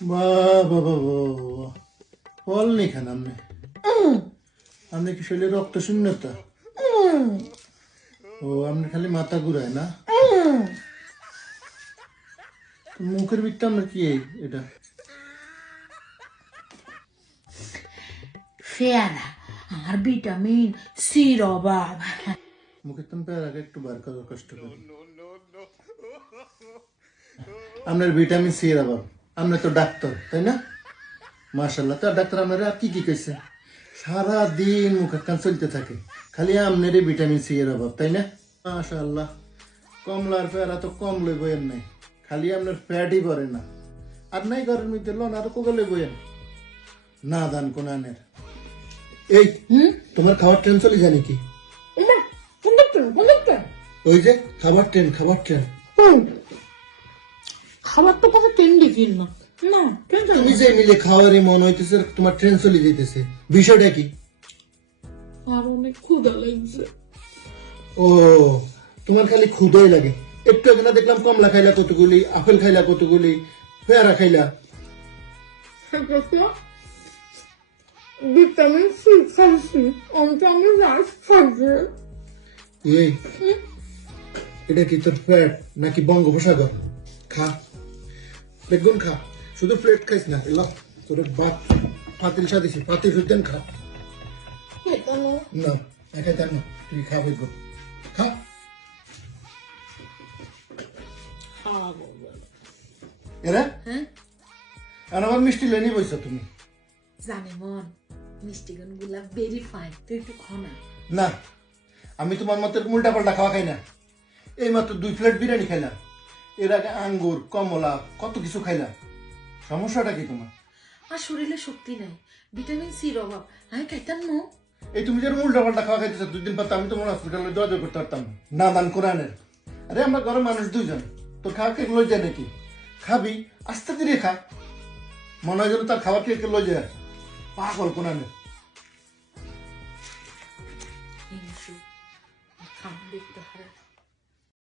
বাবা বাবা, ফল নেই খান আপনি? আপনি কি শরীরে রক্ত শূন্যতা? ও আপনি খালি মাথা ঘুরায় না? মুখের ভিতরে আপনার কি এটা? পেয়ারা আর ভিটামিন সির অভাব। মুখের তো পেয়ারাকে একটু বার করার কষ্ট করি। আপনার ভিটামিন সি এর অভাব। আপনি তো ডাক্তার তাই না? মাশাল্লাহ। তো ডাক্তার আপনার আর কি কি কইছে? সারা দিন মুখের কান চলতে থাকে, খালি আপনারই ভিটামিন সি এর অভাব তাই না? মাশাল্লাহ। কমলার পেয়ারা তো কম লই বইয়ের নাই, খালি আপনার ফ্যাটই পরে না। আর নাই ঘরের মধ্যে লোন আরো কোগা লই বইয়েন না দান কোনানের। এই তোমার খাবার ট্রেন চলে যায় নাকি? ওই যে খাবার ট্রেন, খাবার ট্রেন। খাবার তো কোনো ট্রেন দেখি না। না তুমি যে মিলে খাওয়ারই মন হইতেছে, তোমার ট্রেন চলে যেতেছে, বিষয়টা কি? আর অনেক ক্ষুধা লাগছে। ও তোমার খালি ক্ষুধাই লাগে। একটু আগে না দেখলাম কমলা খাইলা কতগুলি, আপেল খাইলা কতগুলি, পেয়ারা খাইলা। ভিটামিন সি খাইছি, অন্ত আমি রাইস খাইছি। এই এটা কি তোর ফ্যাট নাকি বঙ্গোপসাগর? খা, বেগুন খা, শুধু প্লেট খাইস না। এলো তোর বাপ পাতিল সাদিছি, পাতিল সুদ্দেন খা। না একাই তার না, তুই খা বেগুন খা। এরা হ্যাঁ আর আমার মিষ্টি লেনি বইছো তুমি? জানি মন, মিষ্টি গান গুলা ভেরি ফাইন, তুই একটু খানা। না, আমি তোমার মতো উল্টা পাল্টা খাওয়া খাই না। এই মাত্র 2 প্লেট বিরিয়ানি খাইলাম, এর আগে আঙ্গুর কমলা কত কিছু খাইলাম। সমস্যাটা কি তোমার? আর শরীরে শক্তি নাই, ভিটামিন সির অভাব, আমি খাইতাম না। এই তুমি যেন উল্টা পাল্টা খাওয়া খাইতেছ, 2 দিন পর তো আমি তোমার হসপিটালে যোগাযোগ করতে পারতাম না দান কোরআনের। আরে আমরা ঘরের মানুষ 2 জন, তোর খাওয়া কে লই যায় নাকি? খাবি আস্তে ধীরে খা, মনে হয় যেন তার খাবার কে লই যায়। পাগল কোরআনের। হিংসু খান দেখতে হয়।